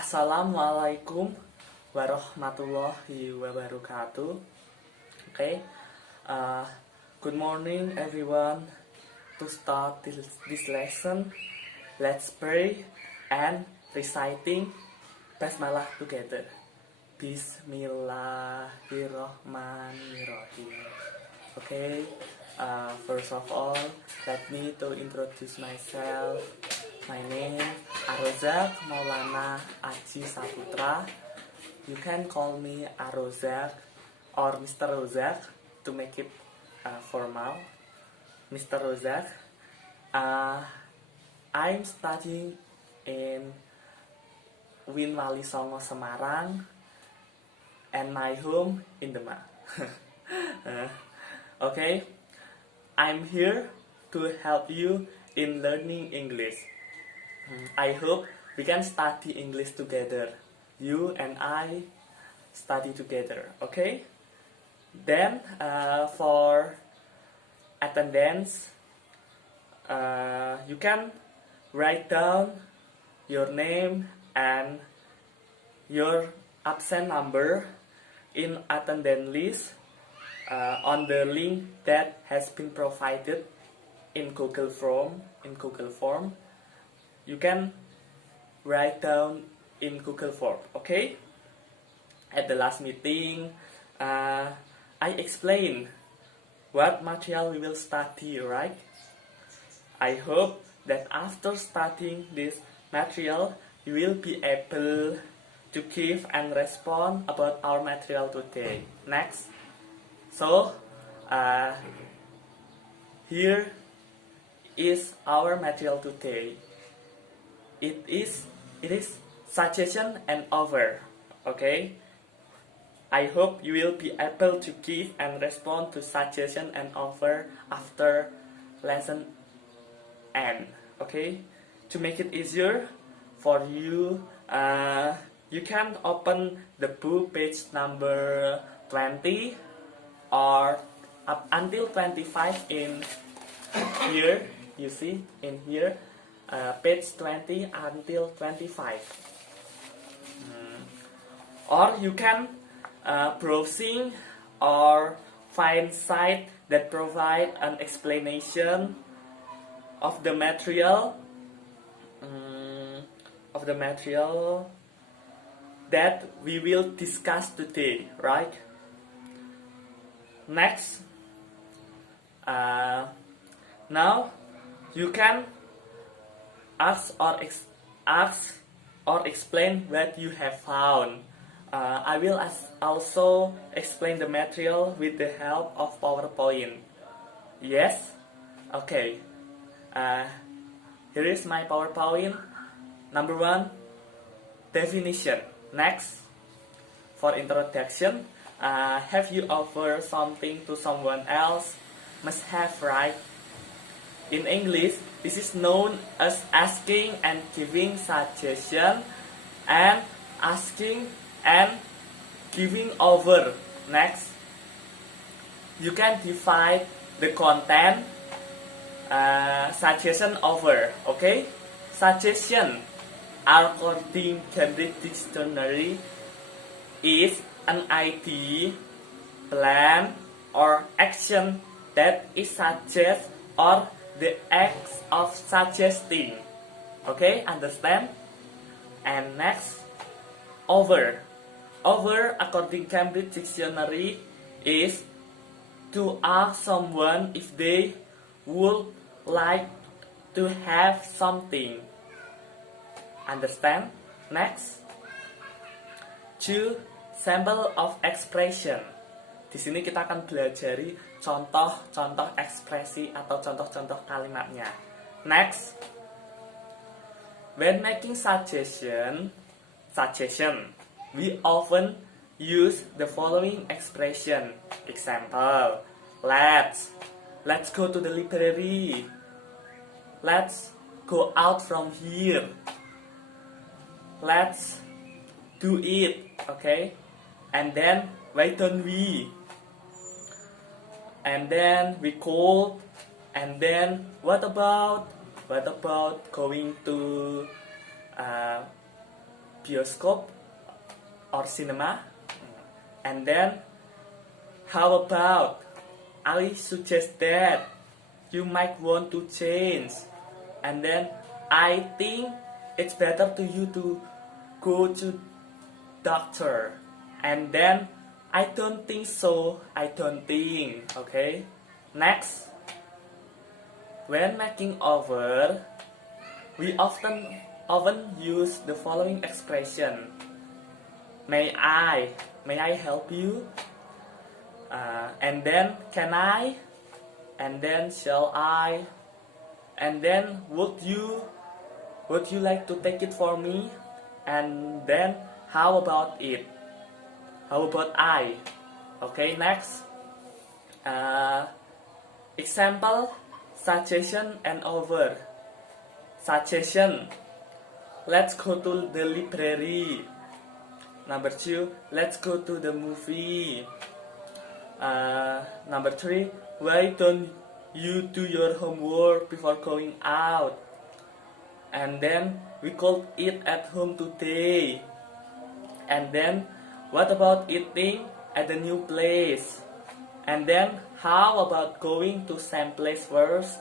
Assalamualaikum warahmatullahi wabarakatuh. Okay, uh, good morning everyone. To start this lesson, let's pray and reciting Basmalah together. Bismillahirrahmanirrahim. Okay, first of all, let me to introduce myself. My name Arozak Maulana Aji Saputra. You can call me Arozak or Mr. Rozak to make it formal. Mr. Rozak. I'm studying in Win Wali Songo Semarang and my home in Demak. Okay, I'm here to help you in learning English. I hope we can study English together. You and I study together, okay? Then for attendance, you can write down your name and your absent number in attendance list on the link that has been provided in Google Form. You can write down in Google Form, okay? At the last meeting, I explained what material we will study, right? I hope that after studying this material, you will be able to give and respond about our material today. Next. So, here is our material today. It is suggestion and offer. Okay, I hope you will be able to give and respond to suggestion and offer after lesson end. Okay, to make it easier for you, you can open the book page number 20 or up until 25 in here. You see in here. Page 20 until 25. Or you can browsing or find site that provide an explanation of the material that we will discuss today, right? Next, now you can ask or explain what you have found. I will also explain the material with the help of PowerPoint. Yes? Okay. Here is my PowerPoint. Number 1, definition. Next, for introduction, have you offered something to someone else? Must have, right? In English, this is known as asking and giving suggestion and asking and giving over. Next, you can divide the content suggestion over. Okay, suggestion according Cambridge Dictionary is an idea, plan, or action that is suggest or the act of suggesting. Okay, understand? And next, over. Over, according Cambridge Dictionary, is to ask someone if they would like to have something. Understand? Next, 2, sample of expression. Di sini kita akan belajari contoh-contoh ekspresi atau contoh-contoh kalimatnya. Next, when making suggestion, we often use the following expression. Example, let's go to the library. Let's go out from here. Let's do it. Okay, and then why don't we? And then we could, and then what about going to bioskop or cinema. And then, how about I suggest that you might want to change. And then I think it's better to you to go to doctor. And then I don't think so. I don't think. Okay. Next, when making over, we often use the following expression. May I help you? And then can I? And then shall I? And then would you like to take it for me? And then how about it? How about I? Okay, next. Example, suggestion and over. Suggestion. Let's go to the library. Number 2, let's go to the movie. Number 3, why don't you do your homework before going out? And then we could eat at home today. And then what about eating at the new place? And then how about going to same place first?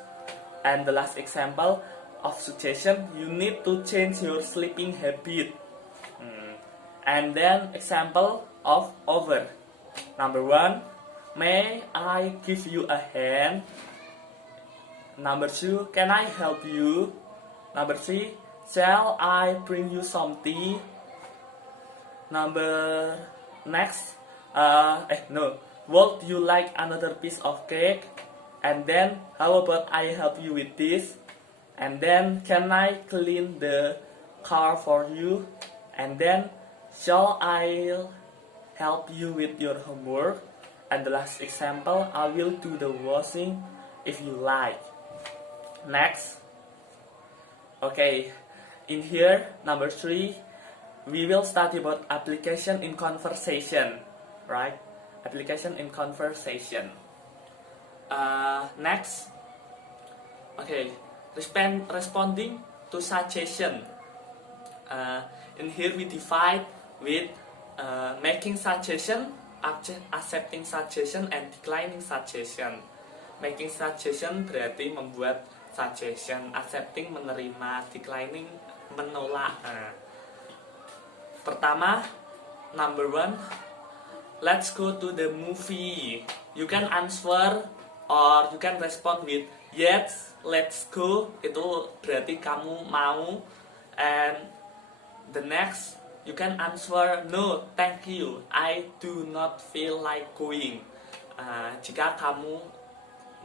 And the last example of suggestion, you need to change your sleeping habit. And then example of over. Number 1, may I give you a hand? Number 2, can I help you? Number 3, shall I bring you some tea? Next, would you like another piece of cake? And then how about I help you with this? And then can I clean the car for you? And then shall I help you with your homework? And the last example, I will do the washing if you like. Next. Okay, in here, number 3, we will study about application in conversation, right? Application in conversation. Next. Okay, responding to suggestion. In here we divide with making suggestion, accepting suggestion, and declining suggestion. Making suggestion berarti membuat suggestion, accepting menerima, declining menolak. Pertama, number 1, let's go to the movie. You can answer or you can respond with yes, let's go. Itu berarti kamu mau. And the next, you can answer no, thank you, I do not feel like going. Jika kamu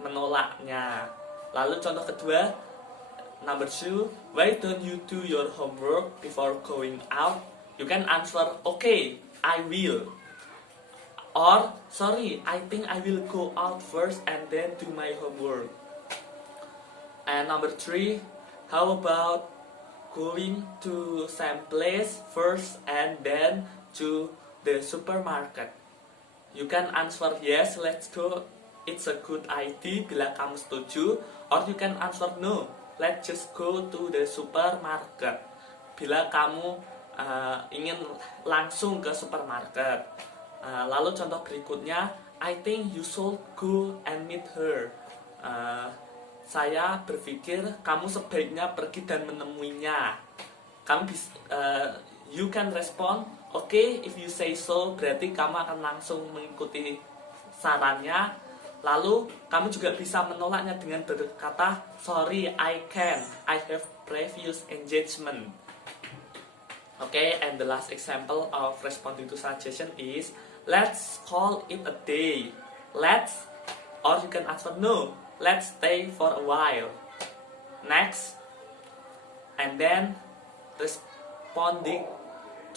menolaknya. Lalu contoh kedua, number 2, why don't you do your homework before going out? You can answer okay, I will. Or sorry, I think I will go out first and then do my homework. And number 3, how about going to same place first and then to the supermarket? You can answer yes, let's go, it's a good idea bila kamu setuju. Or you can answer no, let's just go to the supermarket bila kamu ingin langsung ke supermarket. Lalu contoh berikutnya, I think you should go and meet her. Saya berpikir kamu sebaiknya pergi dan menemuinya. You can respond, okay, if you say so, berarti kamu akan langsung mengikuti sarannya. Lalu kamu juga bisa menolaknya dengan berkata, sorry, I have previous engagement. Okay, and the last example of responding to suggestion is, let's call it a day. Let's, or you can answer no, let's stay for a while. Next, and then responding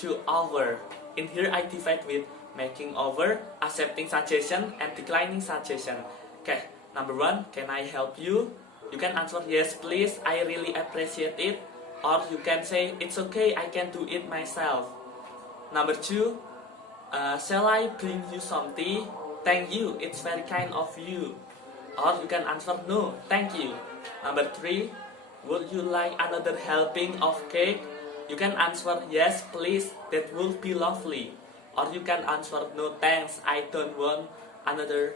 to over. In here I divide with making over, accepting suggestion, and declining suggestion. Okay, number 1, can I help you? You can answer yes please, I really appreciate it. Or you can say it's okay, I can do it myself. Number 2, shall I bring you some tea? Thank you, it's very kind of you. Or you can answer no, thank you. Number 3, would you like another helping of cake? You can answer yes please, that would be lovely. Or you can answer no thanks, I don't want another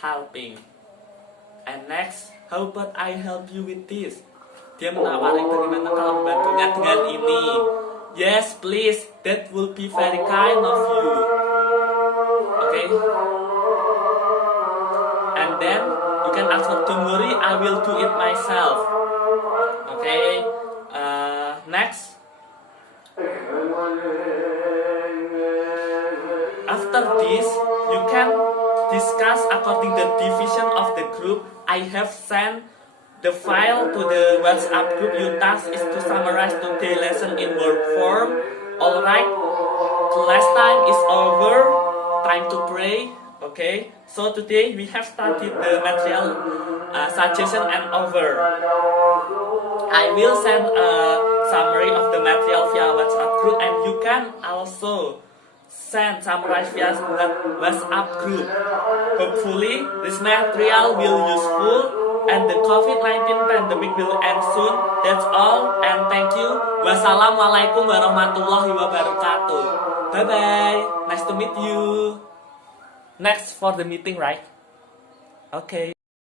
helping. And next, how about I help you with this? Dia menawari bagaimana kalau membantunya dengan ini. Yes please, that would be very kind of you. Okay. And then you can answer don't worry, I will do it myself. Okay. Next. After this, you can discuss according the division of the group. I have sent the file to the WhatsApp group. Your task is to summarize today's lesson in word form. Alright, class time is over. Time to pray. Okay, so today we have started the material suggestion and over. I will send a summary of the material via WhatsApp group, and you can also send summarize via WhatsApp group. Hopefully, this material will useful and the COVID-19 pandemic will end soon. That's all, and thank you. Wassalamualaikum warahmatullahi wabarakatuh. Bye bye. Nice to meet you. Next for the meeting, right? Okay.